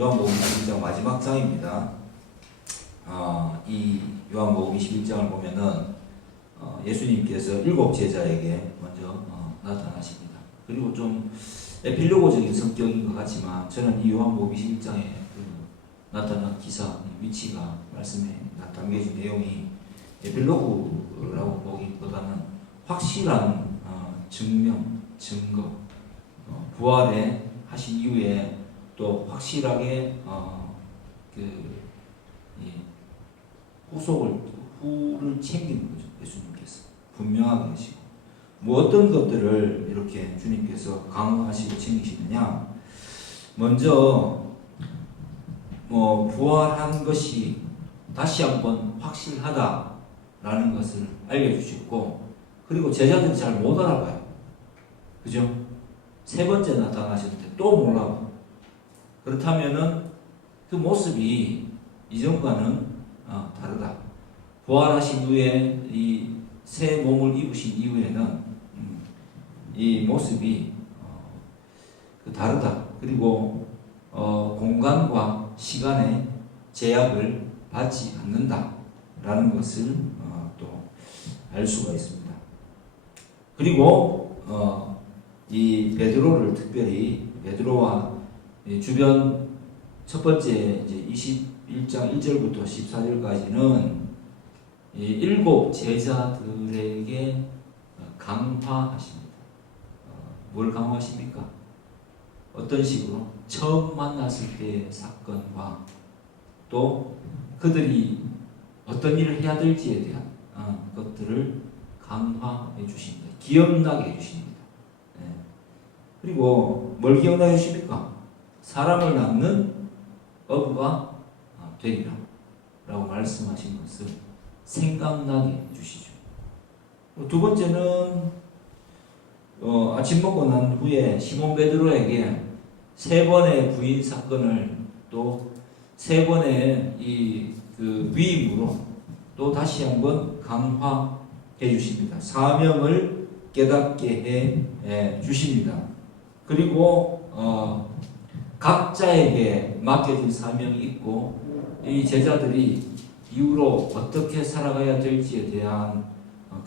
요한복음 21장 마지막 장입니다. 이 요한복음 21장을 보면은 예수님께서 7 제자에게 먼저 나타나십니다. 그리고 좀 에필로고적인 성격인 것 같지만 저는 이 요한복음 21장의 나타난 기사, 위치가 말씀에 담겨진 내용이 에필로그라고 보기보다는 확실한 증명, 증거, 부활에 하신 이후에 또 확실하게 후를 챙기는 거죠. 예수님께서 분명하게 하시고 뭐 어떤 것들을 이렇게 주님께서 강화하시고 챙기시느냐. 먼저 부활한 것이 다시 한번 확실하다라는 것을 알려주셨고, 그리고 제자들이 잘 못 알아봐요. 그죠? 세 번째 나타나셨는데 또 몰라봐. 그렇다면은 그 모습이 이전과는 다르다. 부활하신 후에 이 새 몸을 입으신 이후에는 이 모습이 다르다. 그리고 공간과 시간의 제약을 받지 않는다라는 것을 또 알 수가 있습니다. 그리고 이 베드로를 특별히 베드로와 주변 첫 번째 이제 21장 1절부터 14절까지는 이 7 제자들에게 강화하십니다. 뭘 강화하십니까? 어떤 식으로? 처음 만났을 때의 사건과 또 그들이 어떤 일을 해야 될지에 대한 것들을 강화해 주십니다. 기억나게 해주십니다. 그리고 뭘 기억나게 해주십니까? 사람을 낳는 어부가 되리라 라고 말씀하신 것을 생각나게 해주시죠. 두 번째는 아침 먹고 난 후에 시몬 베드로에게 3번의 부인 사건을 또 3번의 그 위임으로 또 다시 한번 강화해 주십니다. 사명을 깨닫게 해 주십니다. 그리고 각자에게 맡겨진 사명이 있고 이 제자들이 이후로 어떻게 살아가야 될지에 대한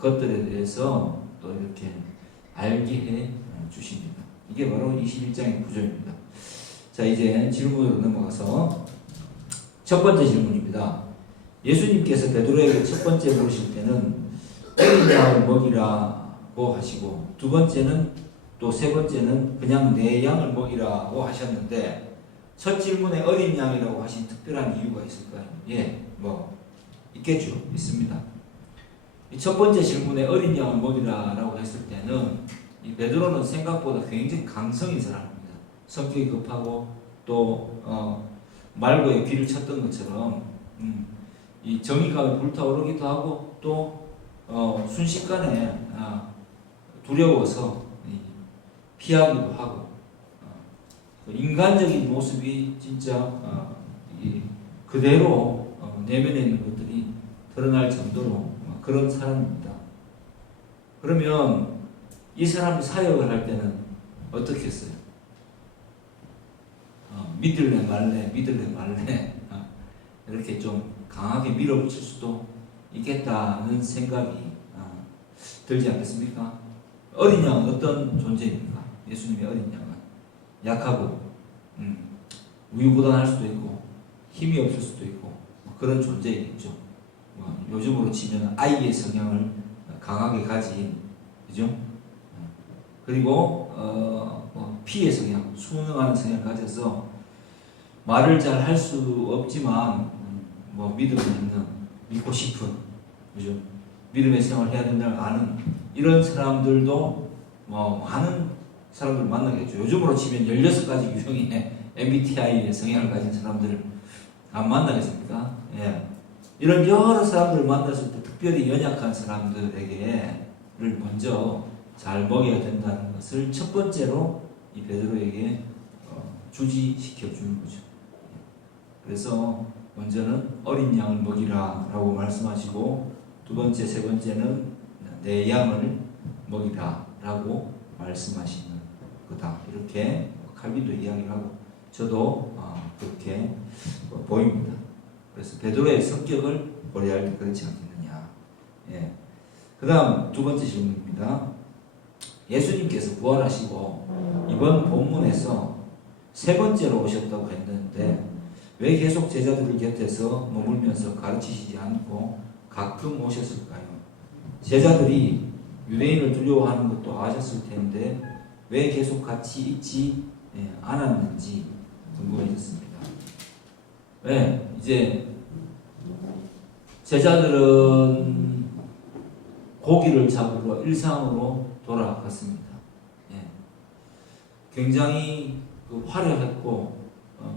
것들에 대해서 또 이렇게 알게 해 주십니다. 이게 바로 21장의 구조입니다. 자, 이제 질문으로 넘어가서 첫 번째 질문입니다. 예수님께서 베드로에게 첫 번째 물으실 때는 어린 양을 먹이라고 하시고, 두 번째는 또 세 번째는 그냥 내 양을 먹이라고 하셨는데, 첫 질문에 어린 양이라고 하신 특별한 이유가 있을까요? 있겠죠. 있습니다. 첫 번째 질문에 어린 양을 먹이라고 했을 때는 이 베드로는 생각보다 굉장히 강성인 사람입니다. 성격이 급하고 또 말고의 귀를 쳤던 것처럼 이 정의감이 불타오르기도 하고 또 순식간에 두려워서 피하기도 하고 인간적인 모습이 진짜 그대로 내면에 있는 것들이 드러날 정도로 그런 사람입니다. 그러면 이 사람이 사역을 할 때는 어떻게 했어요? 믿을래 말래 이렇게 좀 강하게 밀어붙일 수도 있겠다는 생각이 들지 않겠습니까? 어린 양은 어떤 존재입니까? 예수님의 어린 양은 약하고 우유부단할 수도 있고 힘이 없을 수도 있고 그런 존재이겠죠. 요즘으로 치면 아이의 성향을 강하게 가진, 그죠? 그리고 피의 성향, 순응하는 성향을 가져서 말을 잘 할 수 없지만 믿음을 있는, 믿고 싶은, 그죠? 믿음의 생활을 해야 된다는 아는 이런 사람들도 많은 사람들 만나겠죠. 요즘으로 치면 16가지 유형의 MBTI의 성향을 가진 사람들을 안 만나겠습니까? 예. 이런 여러 사람들을 만났을 때 특별히 연약한 사람들에게를 먼저 잘 먹여야 된다는 것을 첫 번째로 이 베드로에게 주지시켜 주는 거죠. 그래서 먼저는 어린 양을 먹이라 라고 말씀하시고, 두 번째, 세 번째는 내 양을 먹이라 라고 말씀하시는 거다. 이렇게 칼빈도 이야기를 하고, 저도 그렇게 보입니다. 그래서 베드로의 성격을 고려할 때 그렇지 않겠느냐. 예. 그 다음 두 번째 질문입니다. 예수님께서 부활하시고 이번 본문에서 세 번째로 오셨다고 했는데 왜 계속 제자들 곁에서 머물면서 가르치시지 않고 가끔 오셨을까요? 제자들이 유대인을 두려워하는 것도 아셨을 텐데 왜 계속 같이 있지 않았는지 궁금해졌습니다. 왜? 이제 제자들은 고기를 잡으러 일상으로 돌아갔습니다. 예. 굉장히 화려했고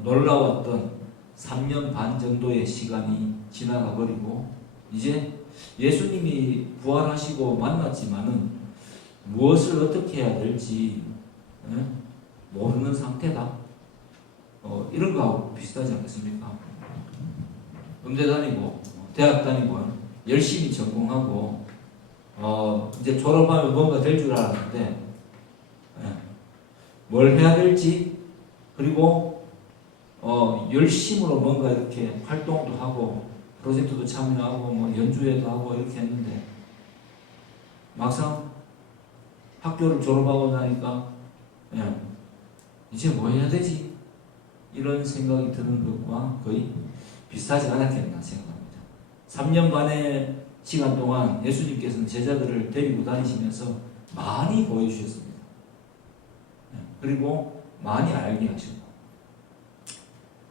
놀라웠던 3년 반 정도의 시간이 지나가 버리고 이제 예수님이 부활하시고 만났지만은 무엇을 어떻게 해야 될지 모르는 상태다. 이런 거하고 비슷하지 않겠습니까? 음대 다니고 대학 다니고 열심히 전공하고 이제 졸업하면 뭔가 될 줄 알았는데 뭘 해야 될지 그리고 열심으로 뭔가 이렇게 활동도 하고 프로젝트도 참여하고 뭐 연주회도 하고 이렇게 했는데 막상 학교를 졸업하고 나니까 이제 뭐 해야 되지? 이런 생각이 드는 것과 거의 비슷하지 않았겠나 생각합니다. 3년 반의 시간 동안 예수님께서는 제자들을 데리고 다니시면서 많이 보여주셨습니다. 그리고 많이 알게 하셨고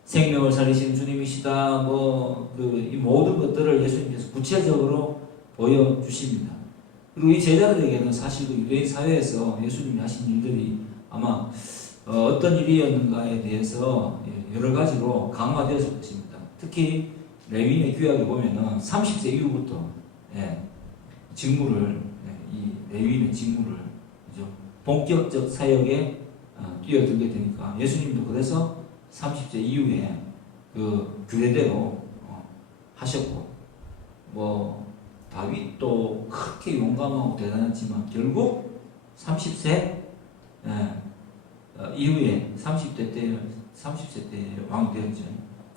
생명을 살리시는 주님이시다 이 모든 것들을 예수님께서 구체적으로 보여주십니다. 그리고 이 제자들에게는 사실 유대인 사회에서 예수님이 하신 일들이 아마 어떤 일이었는가에 대해서 여러 가지로 강화되었을 것입니다. 특히 레위인의 규약에 보면은 30세 이후부터 직무를 이 레위인의 직무를 그죠? 본격적 사역에 뛰어들게 되니까 예수님도 그래서 30세 이후에 그 규례대로 하셨고 다윗도 그렇게 용감하고 대단했지만 결국 30세 이후에 30세 때 왕이 되었죠.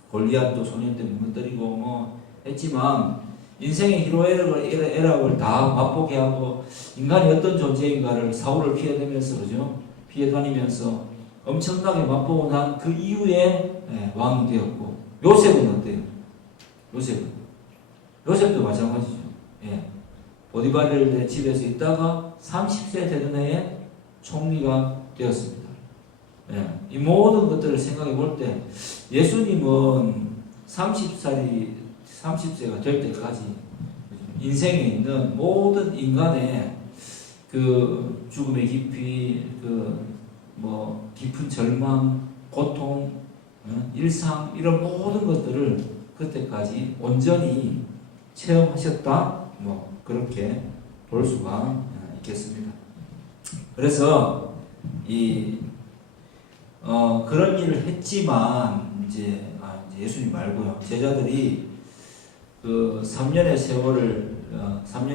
골리앗도 소년 때 무너뜨리고 했지만 인생의 희로애락을 다 맛보게 하고 인간이 어떤 존재인가를 사울을 피해다니면서 그죠? 피해 다니면서 엄청나게 맛보고 난 그 이후에 왕이 되었고 요셉은 어때요? 요셉도 마찬가지죠. 보디발의 집에서 있다가 30세 되던 해에 총리가 되었습니다. 이 모든 것들을 생각해 볼 때 예수님은 30세가 될 때까지 인생에 있는 모든 인간의 그 죽음의 깊이, 깊은 절망, 고통, 일상 이런 모든 것들을 그때까지 온전히 체험하셨다. 그렇게 볼 수가 있겠습니다. 그래서 그런 일을 했지만 이제 예수님 말고요. 제자들이 그 3년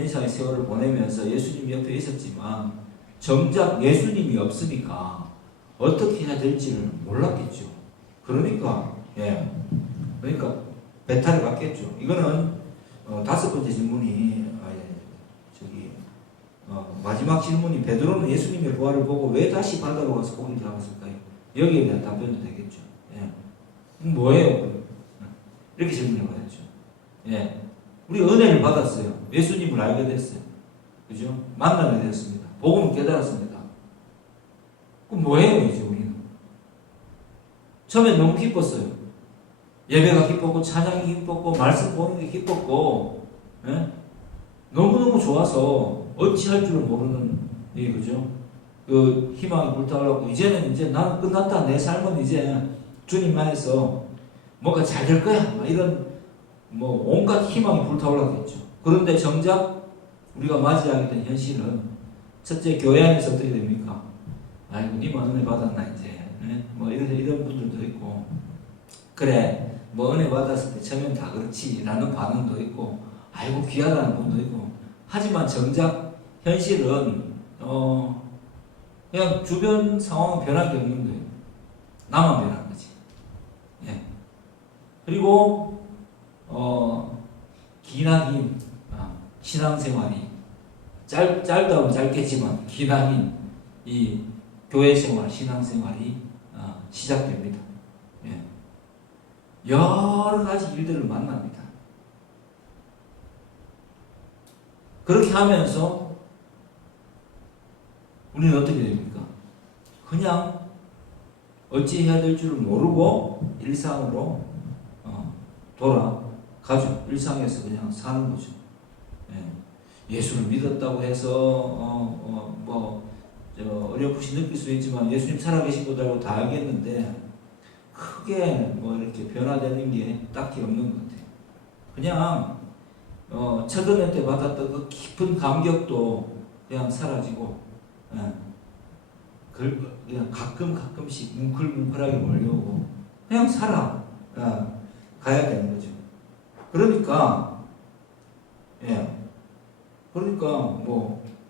이상의 세월을 보내면서 예수님 옆에 있었지만 정작 예수님이 없으니까 어떻게 해야 될지를 몰랐겠죠. 그러니까 배탈을 받겠죠. 이거는 다섯 번째 질문이 마지막 질문이 베드로는 예수님의 부활을 보고 왜 다시 바다로 가서 고기를 잡았을까요? 여기에 대한 답변도 되겠죠. 뭐예요? 이렇게 질문해 봐야죠. 우리 은혜를 받았어요. 예수님을 알게 됐어요. 그죠? 만나게 되었습니다. 복음을 깨달았습니다. 그럼 뭐예요, 이제 우리는? 처음에 너무 기뻤어요. 예배가 기뻤고, 찬양이 기뻤고, 말씀 보는 게 기뻤고, 너무너무 좋아서 어찌할 줄을 모르는, 그죠? 그 희망이 불타오르고, 이제 나는 끝났다. 내 삶은 이제 주님만에서 뭔가 잘 될 거야. 이런, 온갖 희망이 불타올랐겠죠. 그런데 정작 우리가 맞이하게 된 현실은 첫째 교회 안에서 어떻게 됩니까? 아이고, 니만 은혜 받았나, 이제. 이런 분들도 있고, 그래, 은혜 받았을 때 처음엔 다 그렇지. 라는 반응도 있고, 아이고, 귀하다는 분도 있고, 하지만 정작 현실은, 그냥 주변 상황은 변한 게 없는 거예요. 나만 변한 거지. 그리고 기나긴 신앙생활이 짧다면 짧겠지만 기나긴 이 교회생활, 신앙생활이 시작됩니다. 예. 여러 가지 일들을 만납니다. 그렇게 하면서 우리는 어떻게 됩니까? 그냥 어찌해야 될 줄을 모르고 일상으로 돌아가죠. 일상에서 그냥 사는 거죠. 예. 예수를 믿었다고 해서 어렴풋이 느낄 수 있지만 예수님 살아계신 것도 알고 다 알겠는데 크게 이렇게 변화되는 게 딱히 없는 것 같아요. 그냥 첫 은혜 때 받았던 그 깊은 감격도 그냥 사라지고, 그냥 가끔씩 뭉클뭉클하게 몰려오고 그냥 가야 되는 거죠. 그러니까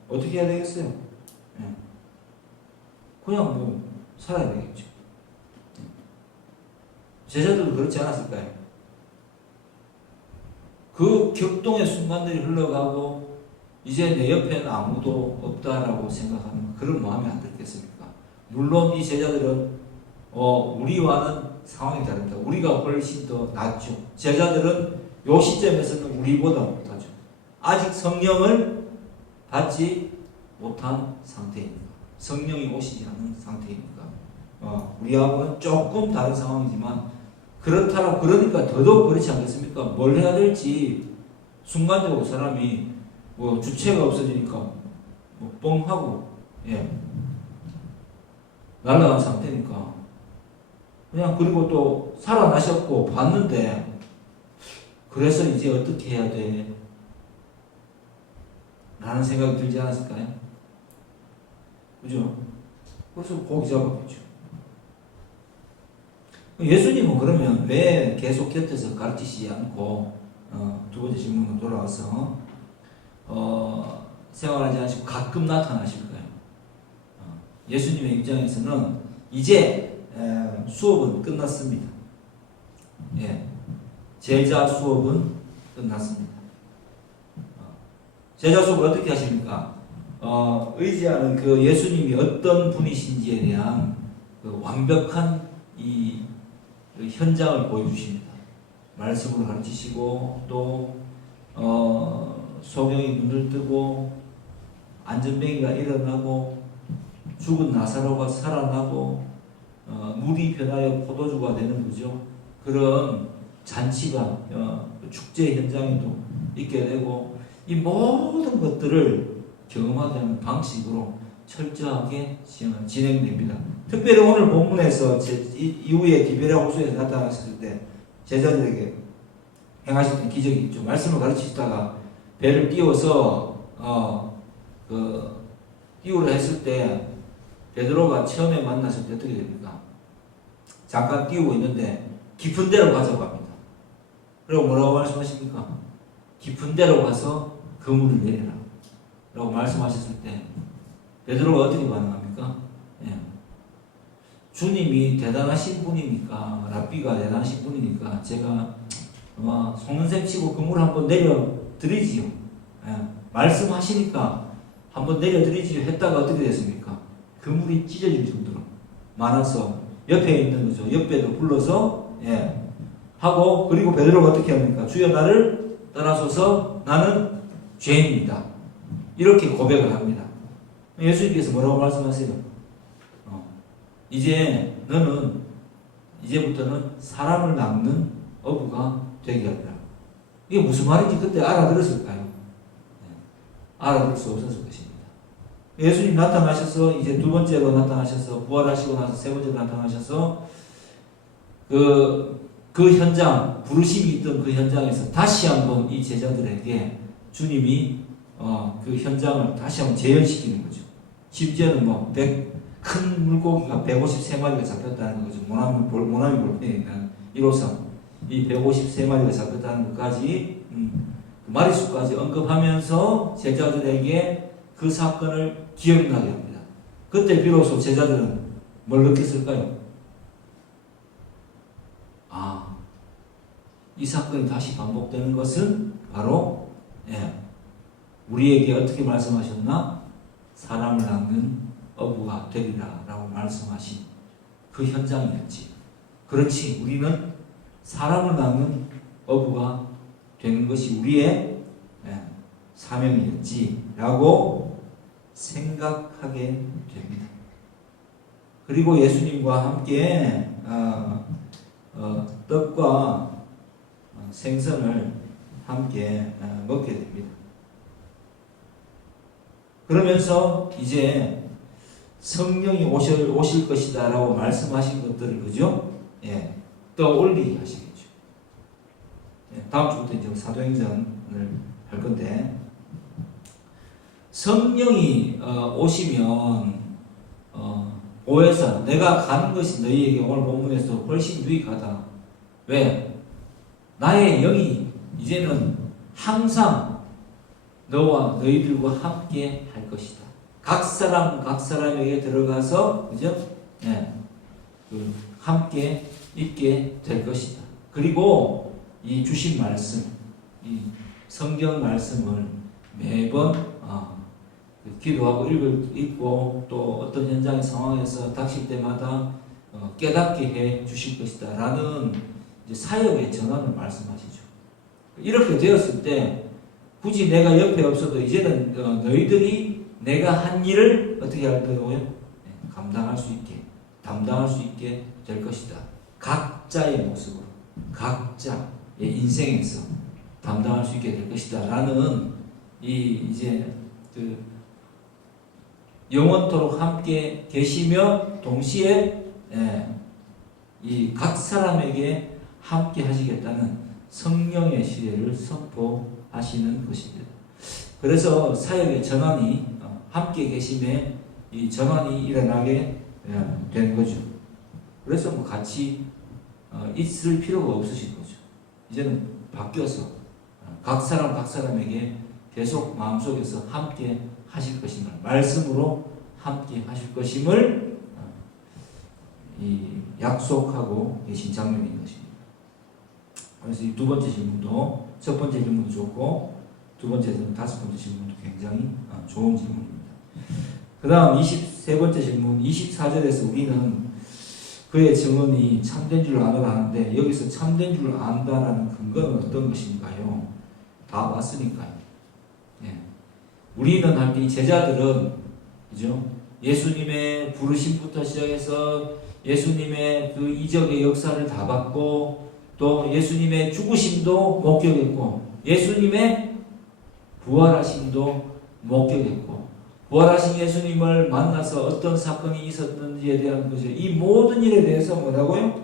어떻게 해야 되겠어요? 그냥 살아야 되겠죠. 제자들도 그렇지 않았을까요? 그 격동의 순간들이 흘러가고 이제 내 옆에는 아무도 없다라고 생각하는 그런 마음이 안 들겠습니까? 물론 이 제자들은 우리와는 상황이 다릅니다. 우리가 훨씬 더 낫죠. 제자들은 이 시점에서는 우리보다 못하죠. 아직 성령을 받지 못한 상태입니다. 성령이 오시지 않은 상태이니까 우리하고는 조금 다른 상황이지만 그러니까 더더욱 그렇지 않겠습니까? 뭘 해야 될지 순간적으로 사람이 주체가 없어지니까 뻥하고 날아간 상태니까 그냥 그리고 또 살아나셨고 봤는데 그래서 이제 어떻게 해야 돼? 라는 생각이 들지 않았을까요? 그죠? 그래서 고기 잡았겠죠. 예수님은 그러면 왜 계속 곁에서 가르치시지 않고 두 번째 질문으로 돌아와서 생활하지 않으시고 가끔 나타나실까요? 예수님의 입장에서는 이제 수업은 끝났습니다. 제자 수업은 끝났습니다. 제자 수업을 어떻게 하십니까? 의지하는 그 예수님이 어떤 분이신지에 대한 그 완벽한 그 현장을 보여주십니다. 말씀으로 가르치시고 또 소경이 눈을 뜨고 안전뱅이가 일어나고 죽은 나사로가 살아나고 물이 변하여 포도주가 되는 거죠. 그런 잔치가 축제 현장에도 있게 되고 이 모든 것들을 경험하게 하는 방식으로 철저하게 진행됩니다. 특별히 오늘 본문에서 이후에 디베랴 호수에서 나타났을 때 제자들에게 행하셨던 기적이 있죠. 말씀을 가르치시다가 배를 띄워서 띄우려 했을 때 베드로가 처음에 만났을 때 어떻게 됩니까? 잠깐 띄우고 있는데 깊은 데로 가자고 합니다. 그리고 뭐라고 말씀하십니까? 깊은 데로 가서 그물을 내려라 라고 말씀하셨을 때 베드로가 어떻게 반응합니까? 주님이 대단하신 분이니까 랍비가 대단하신 분이니까 제가 속는 셈 치고 그물 한번 내려드리지요. 말씀하시니까 한번 내려드리지요 했다가 어떻게 됐습니까? 그물이 찢어질 정도로 많아서 옆에 있는 거죠. 옆에도 불러서 하고 그리고 베드로가 어떻게 합니까? 주여 나를 떠나소서 나는 죄인입니다. 이렇게 고백을 합니다. 예수님께서 뭐라고 말씀하세요? 이제 너는 이제부터는 사람을 낚는 어부가 되게 하리라. 이게 무슨 말인지 그때 알아들었을까요? 알아들을 수 없었을 것입니다. 예수님 나타나셔서 이제 두 번째로 나타나셔서 부활하시고 나서 세 번째로 나타나셔서 그 현장 부르심이 있던 그 현장에서 다시 한번 이 제자들에게 주님이 그 현장을 다시 한번 재현시키는 거죠. 심지어는 큰 물고기가 153마리가 잡혔다는 거죠. 모나미 볼펜에 있는 1호선 이 153마리가 잡혔다는 것까지 마리수까지 언급하면서 제자들에게 그 사건을 기억나게 합니다. 그때 비로소 제자들은 뭘 느꼈을까요? 이 사건이 다시 반복되는 것은 바로 우리에게 어떻게 말씀하셨나? 사람을 낳는 어부가 되리라 라고 말씀하신 그 현장이었지. 그렇지, 우리는 사람을 낳는 어부가 되는 것이 우리의 사명이었지 라고 생각하게 됩니다. 그리고 예수님과 함께 떡과 생선을 함께 먹게 됩니다. 그러면서 이제 성령이 오실 것이다 라고 말씀하신 것들을 그죠? 떠올리게 하시겠죠. 다음 주부터 이제 사도행전을 할 건데, 성령이 오시면 오해서 내가 가는 것이 너희에게 오늘 본문에서 훨씬 유익하다. 왜? 나의 영이 이제는 항상 너와 너희들과 함께 할 것이다. 각 사람에게 들어가서 그죠? 함께 있게 될 것이다. 그리고 이 주신 말씀, 이 성경 말씀을 매번 기도하고 읽고 또 어떤 현장의 상황에서 닥칠 때마다 깨닫게 해 주실 것이다 라는 이제 사역의 전환을 말씀하시죠. 이렇게 되었을 때 굳이 내가 옆에 없어도 이제는 너희들이 내가 한 일을 어떻게 할 거고요? 감당할 수 있게, 담당할 수 있게 될 것이다. 각자의 모습으로, 각자의 인생에서 담당할 수 있게 될 것이다 라는 이제 영원토록 함께 계시며 동시에 이 각 사람에게 함께 하시겠다는 성령의 시대를 선포하시는 것입니다. 그래서 사역의 전환이 함께 계심에 이 전환이 일어나게 된 거죠. 그래서 뭐 같이 있을 필요가 없으신 거죠. 이제는 바뀌어서 각 사람에게 계속 마음속에서 함께 하실 것임을, 말씀으로 함께 하실 것임을 약속하고 계신 장면인 것입니다. 그래서 이 두 번째 질문도, 첫 번째 질문도 좋고 두 번째, 다섯 번째 질문도 굉장히 좋은 질문입니다. 그 다음 23번째 질문, 24절에서 우리는 그의 증언이 참된 줄 아노라 하는데, 여기서 참된 줄 안다라는 근거는 어떤 것인가요? 다 봤으니까요. 우리는 할 때 이 제자들은 그죠? 예수님의 부르심부터 시작해서 예수님의 그 이적의 역사를 다 봤고, 또 예수님의 죽으심도 목격했고, 예수님의 부활하심도 목격했고, 부활하신 예수님을 만나서 어떤 사건이 있었는지에 대한 거죠. 이 모든 일에 대해서 뭐라고요?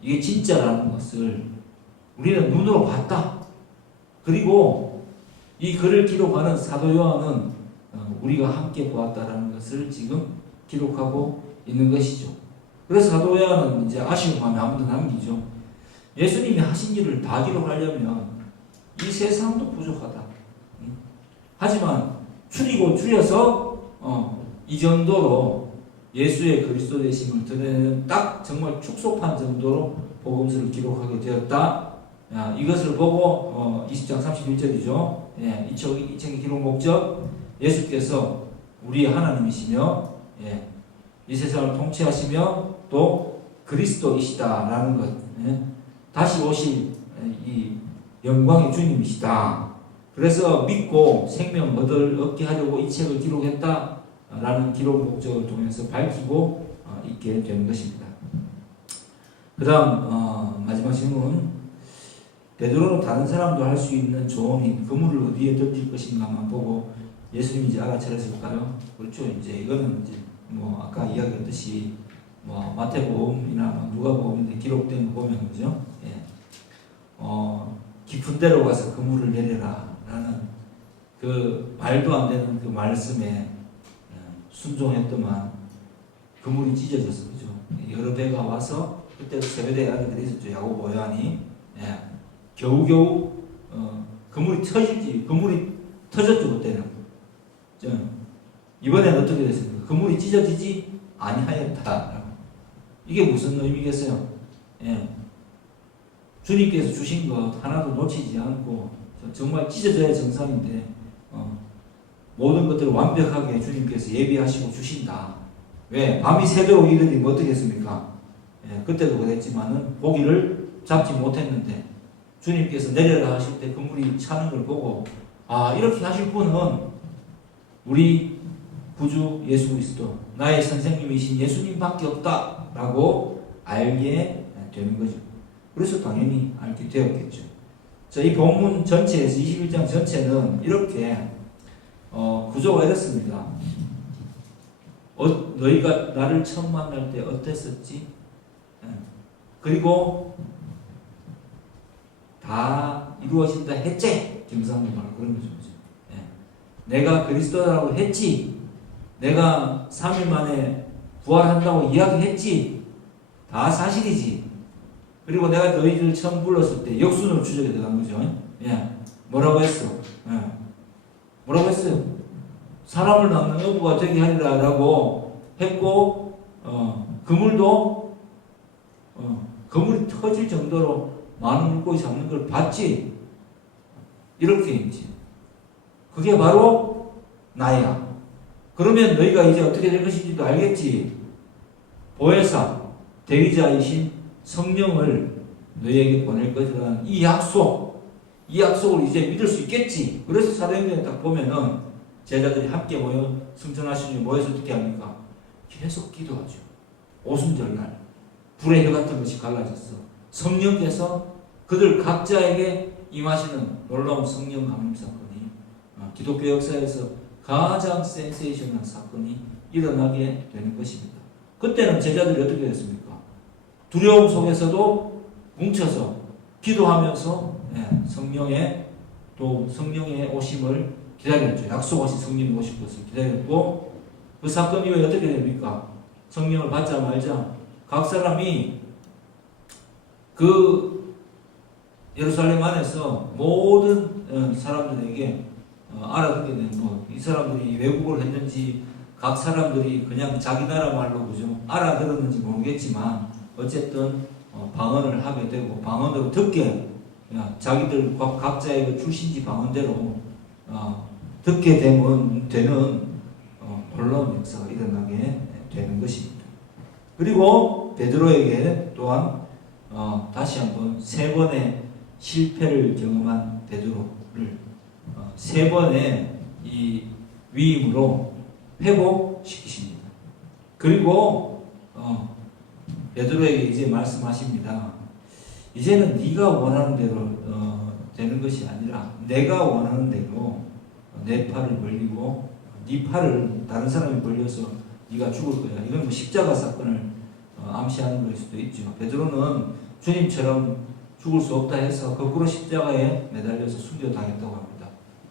이게 진짜라는 것을 우리는 눈으로 봤다. 그리고 이 글을 기록하는 사도 요한은 우리가 함께 보았다라는 것을 지금 기록하고 있는 것이죠. 그래서 사도 요한은 이제 아쉬운 마음에 아무도 남기죠. 예수님이 하신 일을 다 기록하려면 이 세상도 부족하다. 하지만 줄여서 이 정도로 예수의 그리스도 되심을 드러내는 딱 정말 축소판 정도로 복음서를 기록하게 되었다. 이것을 보고 20장 31절이죠. 이 책의 기록 목적, 예수께서 우리의 하나님이시며 이 세상을 통치하시며 또 그리스도이시다라는 것, 다시 오실 이 영광의 주님이시다. 그래서 믿고 생명 얻게 하려고 이 책을 기록했다라는 기록 목적을 통해서 밝히고 있게 되는 것입니다. 그 다음 마지막 질문, 베드로는 다른 사람도 할 수 있는 조언인 그물을 어디에 던질 것인가만 보고 예수님이 이제 알아차렸을까요? 그렇죠. 이제 이거는 이제 뭐 아까 이야기했듯이 뭐 마태복음이나 누가복음인데 기록된 거 보면 그죠? 깊은 데로 가서 그물을 내려라 라는 그 말도 안 되는 그 말씀에 순종했더만 그물이 찢어졌어. 그죠? 여러 배가 와서, 그때 세베대의 아들들이 있었죠. 야고보, 요한이. 겨우겨우 그물이 터졌죠. 그때는. 이번에는 어떻게 됐습니까? 그물이 찢어지지 아니하였다. 이게 무슨 의미겠어요? 주님께서 주신 것 하나도 놓치지 않고 정말 찢어져야 정상인데 모든 것들을 완벽하게 주님께서 예비하시고 주신다. 왜? 밤이 새도록 이르리면 어떻겠습니까? 예, 그때도 그랬지만은 고기를 잡지 못했는데 주님께서 내려라 하실 때 그물이 차는 걸 보고 이렇게 하실 분은 우리 구주 예수 그리스도 나의 선생님이신 예수님밖에 없다라고 알게 되는 거죠. 그래서 당연히 알게 되었겠죠. 자, 이 본문 전체에서 21장 전체는 이렇게 구조가 이렇습니다. 너희가 나를 처음 만날 때 어땠었지? 그리고 다 이루어진다 했지? 김상도 말하고 그런 거죠. 내가 그리스도라고 했지? 내가 3일 만에 부활한다고 이야기했지? 다 사실이지. 그리고 내가 너희들 처음 불렀을 때 역순으로 추적에 들어간 거죠. 뭐라고 했어? 뭐라고 했어요? 사람을 낳는 어부가 되게 하리라 라고 했고, 그물이 터질 정도로 많은 물고기 잡는 걸 봤지? 이렇게 했지. 그게 바로 나야. 그러면 너희가 이제 어떻게 될 것인지도 알겠지? 보혜사, 대리자이신 성령을 너희에게 보낼 것이라는 이 약속을 이제 믿을 수 있겠지? 그래서 사도행전에 딱 보면은 제자들이 함께 모여 승천하시니 모여서 어떻게 합니까? 계속 기도하죠. 오순절날 불의 혀 같은 것이 갈라졌어. 성령께서 그들 각자에게 임하시는 놀라운 성령 강림 사건이 기독교 역사에서 가장 센세이션한 사건이 일어나게 되는 것입니다. 그때는 제자들이 어떻게 됐습니까? 두려움 속에서도 뭉쳐서 기도하면서 성령의 오심을 기다렸죠. 약속하신 성령이 오실 것을 기다렸고, 그 사건 이후에 어떻게 됩니까? 성령을 받자마자 각 사람이 그 예루살렘 안에서 모든 사람들에게 알아듣게 된 이 사람들이 왜곡을 했는지 각 사람들이 그냥 자기 나라 말로 그죠 알아들었는지 모르겠지만 어쨌든 방언을 하게 되고 방언으로 듣게 자기들 각자의 그 출신지 방언대로 듣게 되는 놀라운 역사가 일어나게 되는 것입니다. 그리고 베드로에게 또한 다시 한번 3번의 실패를 경험한 베드로를 3번의 이 위임으로 회복시키십니다. 그리고 베드로에게 이제 말씀하십니다. 이제는 네가 원하는 대로 되는 것이 아니라 내가 원하는 대로 내 팔을 벌리고 네 팔을 다른 사람이 벌려서 네가 죽을 거야. 이건 뭐 십자가 사건을 암시하는 걸 수도 있죠. 베드로는 주님처럼 죽을 수 없다 해서 거꾸로 십자가에 매달려서 순교당했다고 합니다.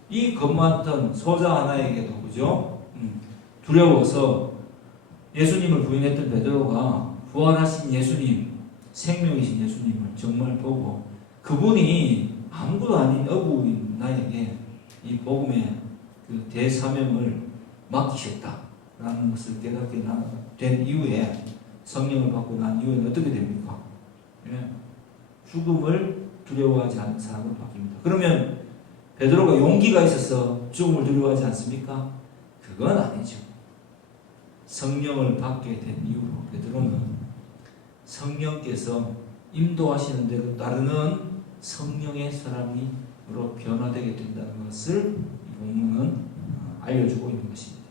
이 겁많던 소자 하나에게도 그죠? 두려워서 예수님을 부인했던 베드로가 부활하신 예수님, 생명이신 예수님을 정말 보고 그분이 아무것도 아닌 어부인 나에게 이 복음의 그 대사명을 맡기셨다라는 것을 깨닫게 된 이후에 성령을 받고 난 이후에는 어떻게 됩니까? 죽음을 두려워하지 않는 사람으로 바뀝니다. 그러면 베드로가 용기가 있어서 죽음을 두려워하지 않습니까? 그건 아니죠. 성령을 받게 된 이후로 베드로는 성령께서 인도하시는 대로 따르는 성령의 사람으로 변화되게 된다는 것을 이 본문은 알려주고 있는 것입니다.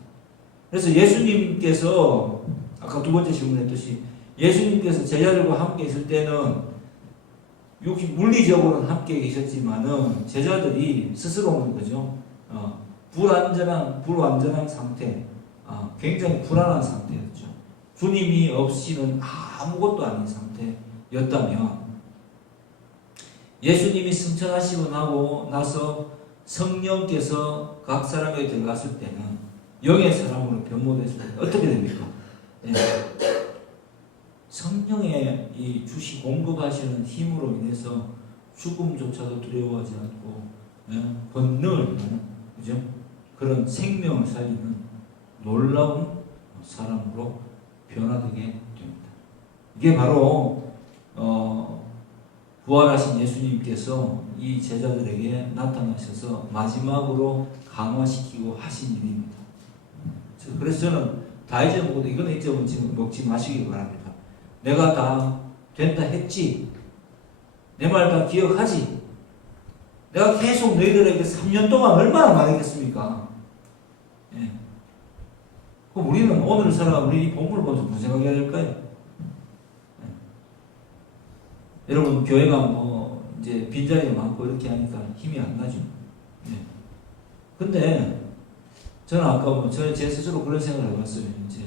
그래서 예수님께서 아까 두 번째 질문했듯이 예수님께서 제자들과 함께 있을 때는 물리적으로는 함께 계셨지만은 제자들이 스스로는 그죠? 불완전한 상태, 굉장히 불안한 상태였죠. 주님이 없이는 아무것도 아닌 상태였다면 예수님이 승천하시고 나서 성령께서 각 사람에게 들어갔을 때는 영의 사람으로 변모됐을 때 어떻게 됩니까? 성령의 이 공급하시는 힘으로 인해서 죽음조차도 두려워하지 않고 권능을 받는 그죠? 그런 생명을 살리는 놀라운 사람으로 변화되게 됩니다. 이게 바로 부활하신 예수님께서 이 제자들에게 나타나셔서 마지막으로 강화시키고 하신 일입니다. 그래서 저는 다 잊어먹어도 이거는 잊어먹지 마시기 바랍니다. 내가 다 된다 했지. 내 말 다 기억하지. 내가 계속 너희들에게 3년 동안 얼마나 말했겠습니까? 예. 그럼 우리는 오늘 살아가 우리 이 본문을 보면서 무슨 생각해야 될까요? 예. 여러분 교회가 뭐 이제 빈자리가 많고 이렇게 하니까 힘이 안 나죠. 예. 근데 저는 아까 제 스스로 그런 생각을 해봤어요. 이제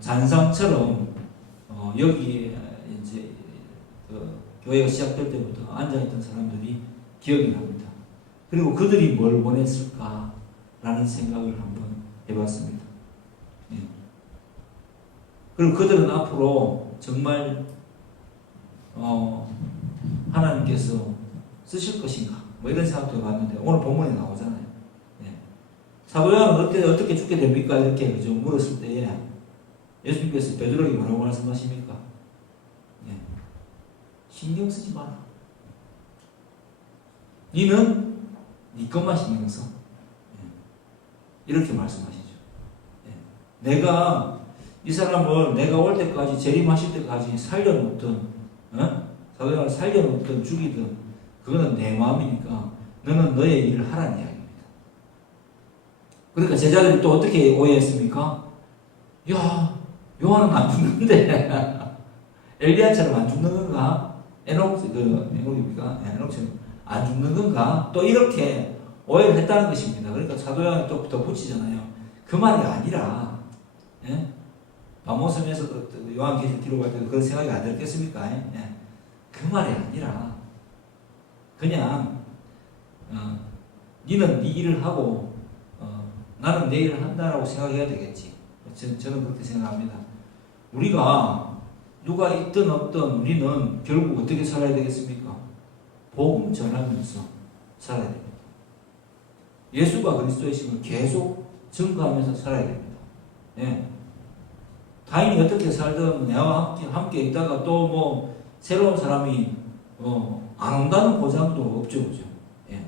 잔상처럼 여기에 이제 교회가 시작될 때부터 앉아있던 사람들이 기억이 납니다. 그리고 그들이 뭘 원했을까라는 생각을 한번 해봤습니다. 예. 그리고 그들은 앞으로 정말 하나님께서 쓰실 것인가 뭐 이런 생각도 해봤는데 오늘 본문에 나오잖아요. 예. 사도 요한은 어떻게 죽게 됩니까? 이렇게 그죠? 물었을 때에 예수님께서 베드로에게 뭐라고 말씀하십니까? 예. 신경 쓰지 마라. 니는 니 것만 신경 써. 예. 이렇게 말씀하시죠. 예. 내가 이 사람을 내가 올 때까지 재림하실 때까지 살려놓든 사도 요한을 살려놓든 죽이든 그거는 내 마음이니까 너는 너의 일을 하라는 이야기입니다. 그러니까 제자들이 또 어떻게 오해했습니까? 야, 요한은 안 죽는데 엘리야처럼 안 죽는 건가? 에녹입니까? 에녹처럼 안 죽는 건가? 또 이렇게 오해를 했다는 것입니다. 그러니까 사도 요한이 또 덧붙이잖아요. 그 말이 아니라, 예? 마모섬에서 요한계시록 기록할 때도 그런 생각이 안 들겠습니까? 예? 그 말이 아니라 그냥 니는 네 일을 하고 나는 내 일을 한다라고 생각해야 되겠지. 저는 그렇게 생각합니다. 우리가 누가 있든 없든 우리는 결국 어떻게 살아야 되겠습니까? 복음 전하면서 살아야 됩니다. 예수가 그리스도이심을 계속 증거하면서 살아야 됩니다. 예. 타인이 어떻게 살든 내와 함께 있다가 또 뭐 새로운 사람이 안 온다는 보장도 없죠, 그죠? 예.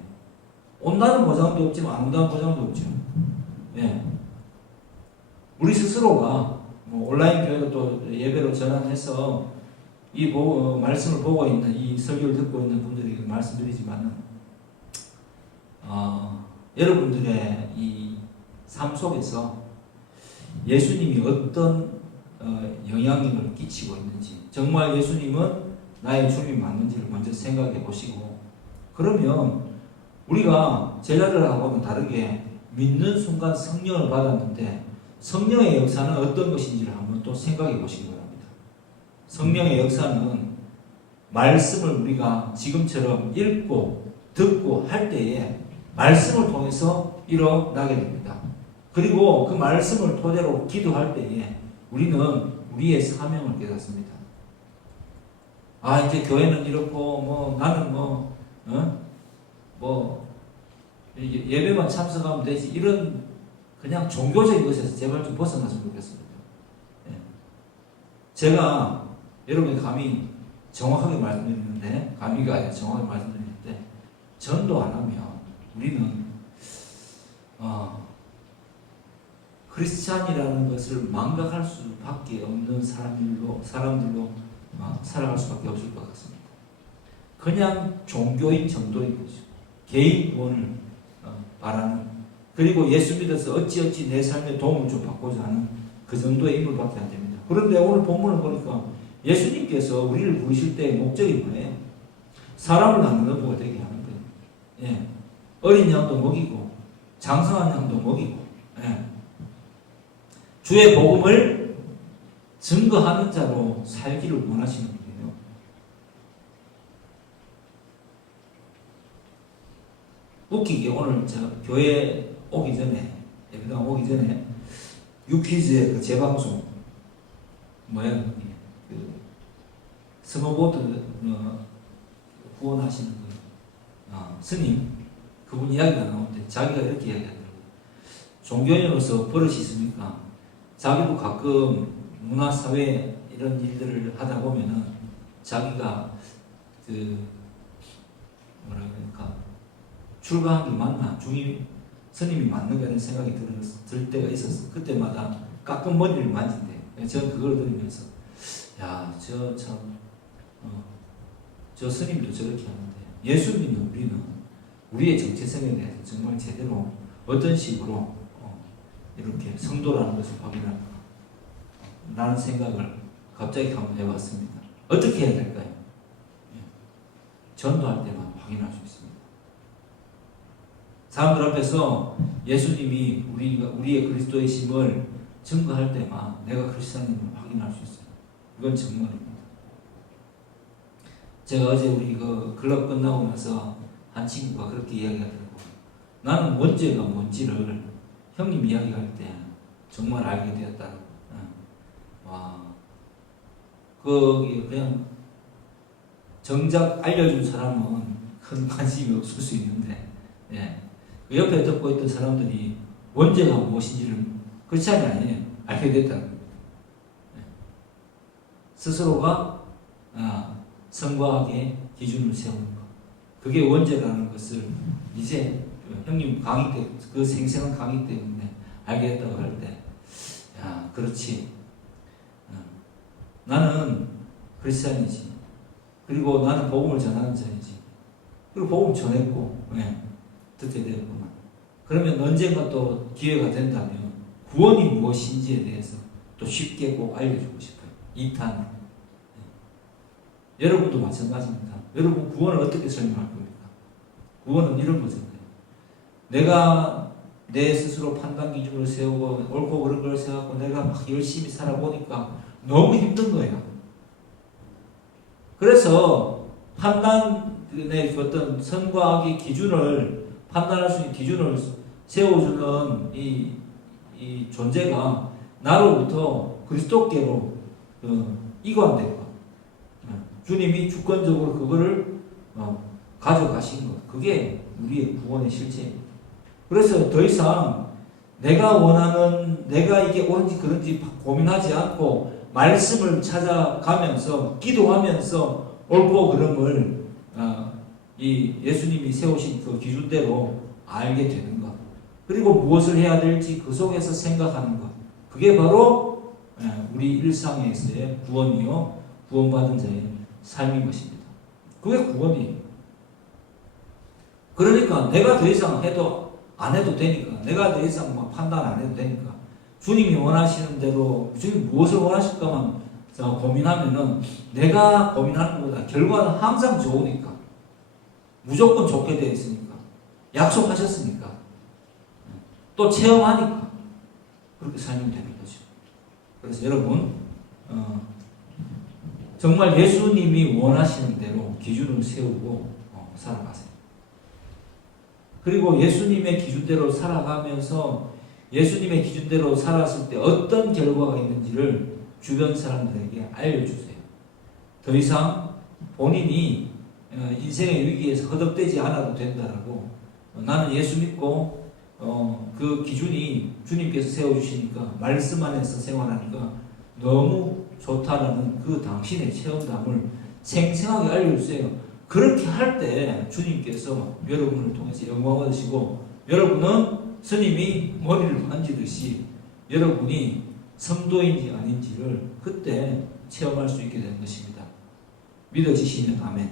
온다는 보장도 없지만 안 온다는 보장도 없죠. 예. 우리 스스로가 뭐 온라인 교회도 또 예배로 전환해서 이 말씀을 보고 있는 이 설교를 듣고 있는 분들에게 말씀드리지만은 여러분들의 이 삶 속에서 예수님이 어떤 영향력을 끼치고 있는지, 정말 예수님은 나의 주님이 맞는지를 먼저 생각해 보시고, 그러면 우리가 제자들하고는 다르게 믿는 순간 성령을 받았는데 성령의 역사는 어떤 것인지를 한번 또 생각해 보시기 바랍니다. 성령의 역사는 말씀을 우리가 지금처럼 읽고 듣고 할 때에 말씀을 통해서 일어나게 됩니다. 그리고 그 말씀을 토대로 기도할 때에 우리는 우리의 사명을 깨닫습니다. 이제 교회는 이렇고 나는 예배만 참석하면 되지, 이런 그냥 종교적인 것에서 제발 좀 벗어났으면 좋겠습니다. 예. 제가 여러분이 감히 정확하게 말씀드리는데, 감히가 아니라 정확하게 말씀드리는데, 전도 안 하면 우리는 크리스찬이라는 것을 망각할 수밖에 없는 사람들로 살아갈 수밖에 없을 것 같습니다. 그냥 종교인 정도인 거죠. 개인 구원을 바라는, 그리고 예수 믿어서 어찌어찌 내 삶에 도움을 좀 받고자 하는 그 정도의 인물밖에 안 됩니다. 그런데 오늘 본문을 보니까 예수님께서 우리를 부르실 때의 목적이 뭐예요? 사람을 나누는 어부가 되게 하는 거예요. 예. 어린 양도 먹이고 장성한 양도 먹이고, 예. 주의 복음을 증거하는 자로 살기를 원하시는 분이에요. 웃기게 오늘 제가 교회 오기 전에, 예배당 오기 전에 유퀴즈의 그 재방송 그 스노보드 후원하시는 스님, 그분 이야기가 나오는데 자기가 이렇게 이야기하더라고요. 종교인으로서 버릇이 있으니까 자기도 가끔 문화사회 이런 일들을 하다 보면은 자기가 뭐라 그럴까, 출가한 게 맞나, 스님이 맞는가 이런 생각이 들 때가 있었어. 그때마다 가끔 머리를 만진대. 저는 그걸 들으면서 야, 저 스님도 저렇게 하는데 예수 믿는 우리는 우리의 정체성에 대해서 정말 제대로 어떤 식으로 이렇게 성도라는 것을 확인할까 라는 생각을 갑자기 한번 해봤습니다. 어떻게 해야 될까요? 전도할 때만 확인할 수 있습니다. 사람들 앞에서 예수님이 우리의 그리스도의 심을 증거할 때만 내가 그리스도인임을 확인할 수 있어요. 이건 정말입니다. 제가 어제 우리 그 클럽 끝나고 나서 한 친구가 그렇게 이야기하더라고요. 나는 원죄가 뭔지를 형님 이야기할 때 정말 알게 되었다고. 와, 그냥 정작 알려준 사람은 큰 관심이 없을 수 있는데, 그 옆에 듣고 있던 사람들이 원죄가 무엇인지를 그렇지 아니에요. 알게 됐다는 겁니다. 스스로가 성과학의 기준을 세우는 것. 그게 원죄라는 것을 이제 형님 강의 때, 그 생생한 강의 때문에 알게 됐다고 할 때, 야, 그렇지. 나는 크리스찬이지. 그리고 나는 복음을 전하는 자이지. 그리고 복음 전했고, 듣게 되었구만. 그러면 언젠가 또 기회가 된다면 구원이 무엇인지에 대해서 또 쉽게 꼭 알려주고 싶어요. 2탄. 여러분도 마찬가지입니다. 여러분 구원을 어떻게 설명할 겁니까? 구원은 이런 거잖아요. 내가 내 스스로 판단 기준을 세우고 옳고 그른 걸 세우고 내가 막 열심히 살아보니까 너무 힘든 거예요. 그래서 판단의 어떤 선과 악의 기준을 판단할 수 있는 기준을 세워주는 이 존재가 나로부터 그리스도께로 이관된 것. 주님이 주권적으로 그거를 가져가신 것. 그게 우리의 구원의 실체입니다. 그래서 더 이상 내가 원하는, 내가 이게 옳은지 그런지 고민하지 않고 말씀을 찾아가면서 기도하면서 옳고 그름을 이 예수님이 세우신 그 기준대로 알게 되는 것. 그리고 무엇을 해야 될지 그 속에서 생각하는 것. 그게 바로 우리 일상에서의 구원이요, 구원받은 자의 삶인 것입니다. 그게 구원이에요. 그러니까 내가 더 이상 안 해도 되니까, 내가 더 이상 막 판단 안 해도 되니까, 주님이 원하시는 대로, 주님이 무엇을 원하실까만 고민하면은 내가 고민하는 것보다 결과는 항상 좋으니까, 무조건 좋게 되어 있으니까, 약속하셨으니까, 또 체험하니까 그렇게 살면 되는 거죠. 그래서 여러분 정말 예수님이 원하시는 대로 기준을 세우고 살아가세요. 그리고 예수님의 기준대로 살아가면서 예수님의 기준대로 살았을 때 어떤 결과가 있는지를 주변 사람들에게 알려주세요. 더 이상 본인이 인생의 위기에서 허덕대지 않아도 된다라고, 나는 예수 믿고 그 기준이 주님께서 세워주시니까 말씀 안에서 생활하니까 너무 좋다라는 그 당신의 체험담을 생생하게 알려주세요. 그렇게 할 때 주님께서 여러분을 통해서 영광 받으시고, 여러분은 스님이 머리를 만지듯이 여러분이 성도인지 아닌지를 그때 체험할 수 있게 되는 것입니다. 믿어지시면 아멘.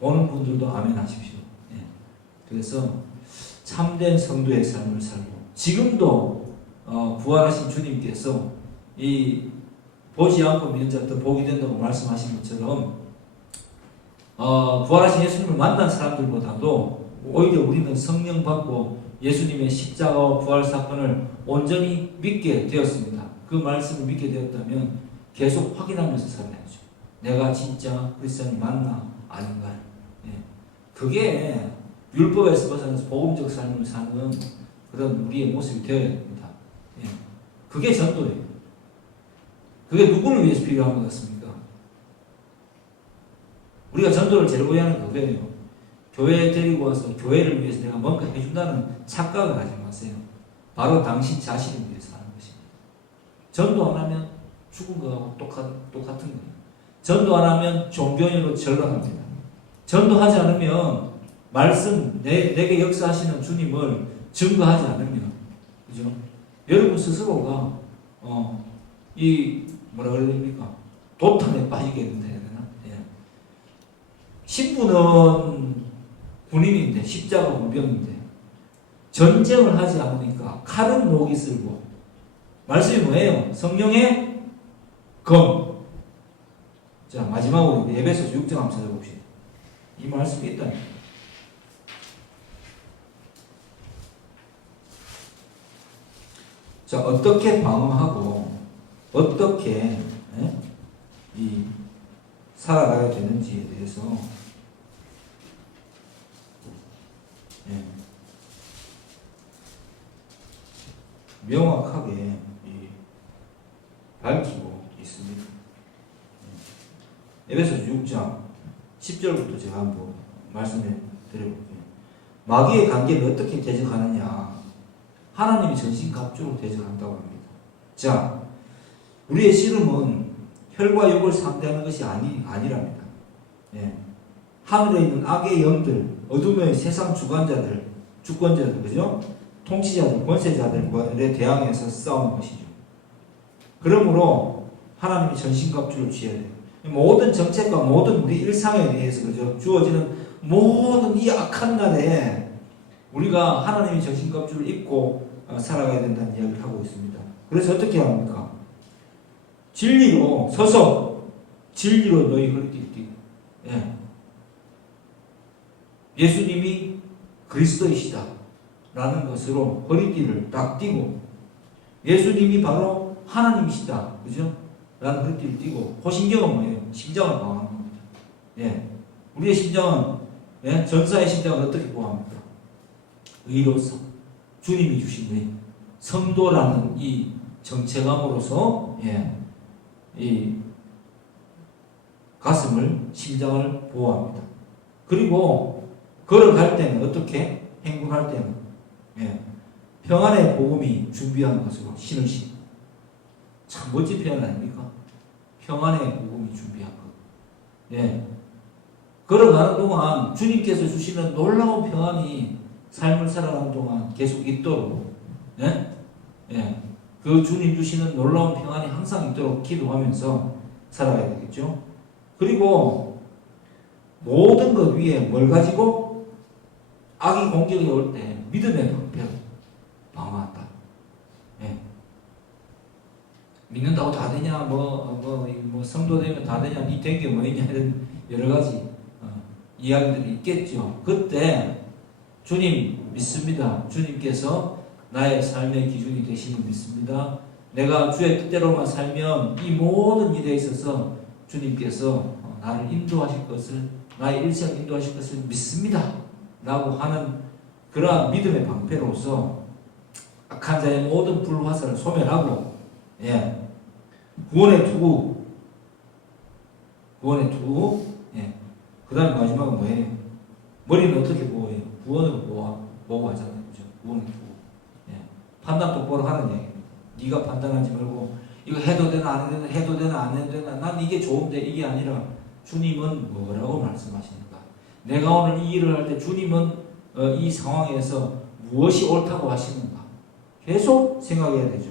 보는 분들도 아멘 하십시오. 그래서 참된 성도의 삶을 살고, 지금도 부활하신 주님께서 이 보지 않고 믿는 자들 복이 된다고 말씀하신 것처럼 부활하신 예수님을 만난 사람들보다도 오히려 우리는 성령 받고 예수님의 십자가와 부활 사건을 온전히 믿게 되었습니다. 그 말씀을 믿게 되었다면 계속 확인하면서 살아야죠. 내가 진짜 그리스도인이 맞나 아닌가. 그게 율법에서 벗어나서 복음적 삶을 사는 그런 우리의 모습이 되어야 됩니다. 그게 전도예요. 그게 누구를 위해서 필요한 것 같습니까? 우리가 전도를 제일 오해하는 그거예요. 교회에 데리고 와서 교회를 위해서 내가 뭔가 해준다는 착각을 하지 마세요. 바로 당신 자신을 위해서 하는 것입니다. 전도 안 하면 죽은 거하고 똑같은 거예요. 전도 안 하면 종교인으로 전락합니다. 전도하지 않으면 말씀, 내게 역사하시는 주님을 증거하지 않으면, 그죠? 여러분 스스로가, 뭐라 그래야 됩니까? 도탄에 빠지게 된다 해야 되나? 예. 신부는 군인인데, 십자가 군병인데, 전쟁을 하지 않으니까 칼은 목이 쓸고, 말씀이 뭐예요? 성령의 검. 자, 마지막으로 에베소서 6장 한번 찾아봅시다. 이 말씀이 있다. 자, 어떻게 방어하고 어떻게 살아가야 되는지에 대해서 명확하게 밝히고 있습니다. 에베소서 6장 10절부터 제가 한번 말씀해 드려볼게요. 마귀의 관계를 어떻게 대적하느냐? 하나님이 전신갑주로 대적한다고 합니다. 자, 우리의 씨름은 혈과 육을 상대하는 것이 아니랍니다. 예. 하늘에 있는 악의 영들, 어둠의 세상 주권자들, 그죠? 통치자들, 권세자들에 대항해서 싸우는 것이죠. 그러므로 하나님이 전신갑주를 취해야 돼요. 모든 정책과 모든 우리 일상에 대해서, 그죠? 주어지는 모든 이 악한 날에 우리가 하나님의 전신갑주를 입고 살아가야 된다는 이야기를 하고 있습니다. 그래서 어떻게 합니까? 진리로 서서 진리로 너희 허리띠를 띠고, 예수님이 그리스도이시다 라는 것으로 허리띠를 딱 띠고, 예수님이 바로 하나님이시다, 그죠? 라는 허리띠를 띠고, 그 심정은 뭐예요? 심장을 보호하는 겁니다. 우리의 심장은, 전사의 심장은 어떻게 보호합니까? 의로서 주님이 주신 의, 성도라는 이 정체감으로서 이 가슴을, 심장을 보호합니다. 그리고 걸어갈 때는 어떻게? 행군할 때는 평안의 복음이 준비한 것으로 신으시. 참 멋진 표현 아닙니까? 평안의 복음이 준비한 것. 걸어가는 동안 주님께서 주시는 놀라운 평안이 삶을 살아가는 동안 계속 있도록, 그 주님 주시는 놀라운 평안이 항상 있도록 기도하면서 살아가야 되겠죠. 그리고 모든 것 위에 뭘 가지고? 악이 공격이 올 때 믿음의 방패로 방어한다. 믿는다고 다 되냐, 성도 되면 다 되냐, 니 된 게 뭐냐, 이런 여러 가지 이야기들이 있겠죠. 그때 주님 믿습니다. 주님께서 나의 삶의 기준이 되심을 믿습니다. 내가 주의 뜻대로만 살면 이 모든 일에 있어서 주님께서 나를 인도하실 것을, 나의 일생 인도하실 것을 믿습니다 라고 하는 그러한 믿음의 방패로서 악한 자의 모든 불화살을 소멸하고, 구원의 투구, 그 다음 마지막은 뭐예요? 머리는 어떻게 보호해요? 구원으로 보호하잖아요. 그죠? 구원의 투구. 판단 똑바로 하는 얘기입니다. 네가 판단하지 말고 이거 해도 되나 안 해도 되나, 해도 되나 안 해도 되나, 난 이게 좋은데, 이게 아니라 주님은 뭐라고 말씀하십니까? 내가 오늘 이 일을 할 때 주님은 이 상황에서 무엇이 옳다고 하시는가? 계속 생각해야 되죠.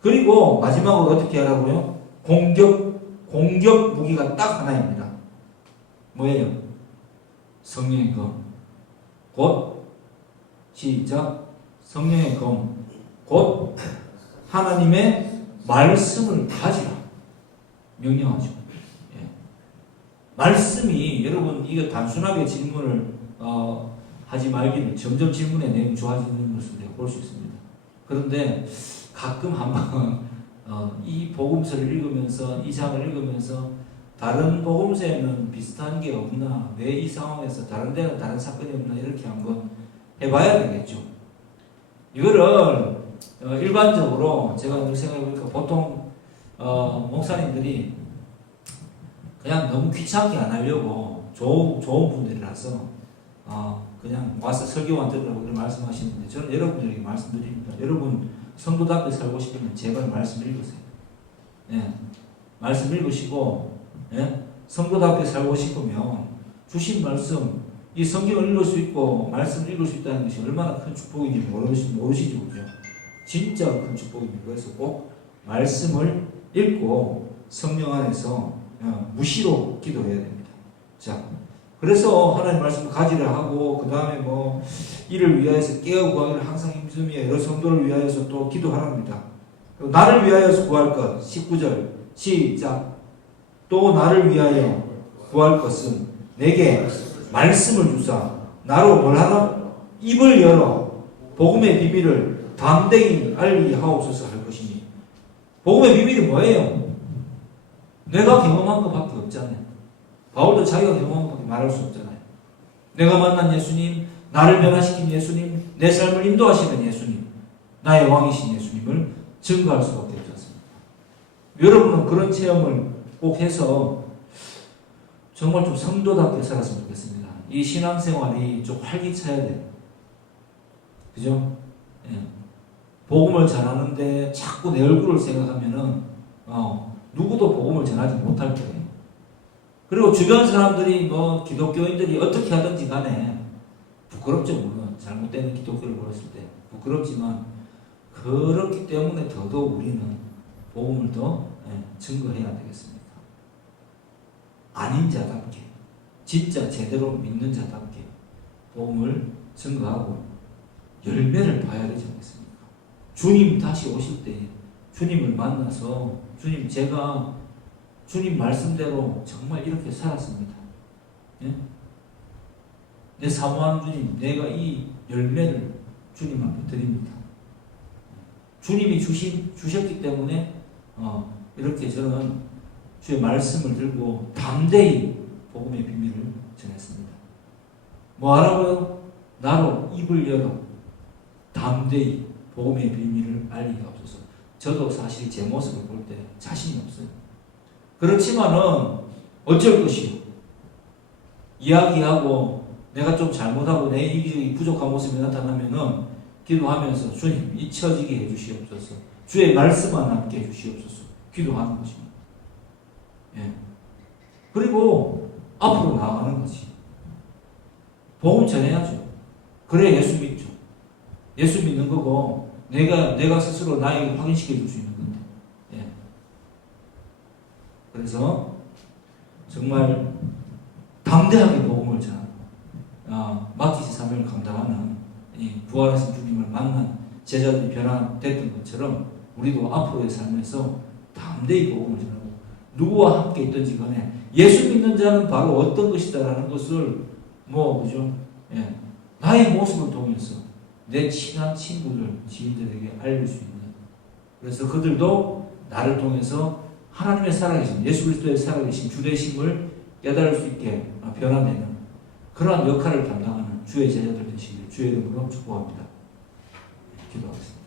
그리고 마지막으로 어떻게 하라고요? 공격 무기가 딱 하나입니다. 뭐예요? 성령의 검. 곧 시작. 성령의 검. 곧 하나님의 말씀을 가지라. 명령하죠. 말씀이, 여러분, 이거 단순하게 질문을 하지 말기를, 점점 질문의 내용이 좋아지는 것을 내가 볼 수 있습니다. 그런데 가끔 한번 이 복음서를 읽으면서, 이 장을 읽으면서 다른 복음서에는 비슷한 게 없나, 왜 이 상황에서 다른 데는 다른 사건이 없나, 이렇게 한번 해봐야 되겠죠. 이거를 일반적으로 제가 늘 생각해보니까 보통 목사님들이 그냥 너무 귀찮게 안 하려고 좋은 분들이라서 그냥 와서 설교만 들으라고 그렇게 말씀하시는데, 저는 여러분들에게 말씀드립니다. 여러분 성도답게 살고 싶으면 제발 말씀 읽으세요. 말씀 읽으시고 예? 성도답게 살고 싶으면 주신 말씀, 이 성경을 읽을 수 있고 말씀을 읽을 수 있다는 것이 얼마나 큰 축복인지 모르시죠, 그죠? 진짜 큰 축복입니다. 그래서 꼭 말씀을 읽고 성령 안에서 무시로 기도해야 됩니다. 자, 그래서 하나님 말씀을 가지라 하고 그 다음에 뭐 이를 위하여서 깨어 구하기를 항상 힘쓰며 여러 성도를 위하여서 또 기도하랍니다. 나를 위하여서 구할 것 19절 시작. 또 나를 위하여 구할 것은 내게 말씀을 주사 나로 뭘 하라? 입을 열어 복음의 비밀을 담대히 알리하옵소서 할 것이니. 복음의 비밀이 뭐예요? 내가 경험한 것밖에 없잖아요. 바울도 자기가 경험한 것밖에 말할 수 없잖아요. 내가 만난 예수님, 나를 변화시킨 예수님, 내 삶을 인도하시는 예수님, 나의 왕이신 예수님을 증거할 수밖에 없지 않습니까? 여러분은 그런 체험을 꼭 해서 정말 좀 성도답게 살았으면 좋겠습니다. 이 신앙생활이 좀 활기차야 돼요. 그죠? 예. 복음을 전하는데 자꾸 내 얼굴을 생각하면은 누구도 복음을 전하지 못할 거예요. 그리고 주변 사람들이 뭐 기독교인들이 어떻게 하든지 간에 부끄럽죠. 물론 잘못된 기독교를 보였을 때 부끄럽지만 그렇기 때문에 더더욱 우리는 복음을 더 증거해야 되겠습니다. 아닌 자답게 진짜 제대로 믿는 자답게 복음을 증거하고 열매를 봐야 되지 않겠습니까? 주님 다시 오실 때 주님을 만나서 주님 제가 주님 말씀대로 정말 이렇게 살았습니다. 예? 내 사모하는 주님 내가 이 열매를 주님 앞에 드립니다. 주님이 주셨기 때문에 이렇게 저는 주의 말씀을 들고 담대히 복음의 비밀을 전했습니다. 뭐 하라고요? 나로 입을 열어 담대히 복음의 비밀을 알리옵소서. 저도 사실 제 모습을 볼 때 자신이 없어요. 그렇지만은 어쩔 것이요. 이야기하고 내가 좀 잘못하고 내 이 부족한 모습이 나타나면은 기도하면서 주님 잊혀지게 해주시옵소서. 주의 말씀만 남게 해주시옵소서. 기도하는 것입니다. 예. 그리고 앞으로 나아가는 거지. 복음 전해야죠. 그래 예수 믿죠. 예수 믿는 거고 내가 스스로 나에게 확인시켜 줄 수 있는 건데. 예. 그래서 정말 담대하게 복음을 전하고 마티스 사명을 감당하는 부활하신 주님을 만난 제자들이 변화됐던 것처럼 우리도 앞으로의 삶에서 담대히 복음을 전하고 누구와 함께 있든지 간에 예수 믿는 자는 바로 어떤 것이다라는 것을 그죠? 예. 나의 모습을 통해서 내 친한 친구들, 지인들에게 알릴 수 있는, 그래서 그들도 나를 통해서 하나님의 살아계신 예수 그리스도의 살아계신 주되심을 깨달을 수 있게 변화되는 그러한 역할을 담당하는 주의 제자들 되시길 주의 이름으로 축복합니다. 기도하겠습니다.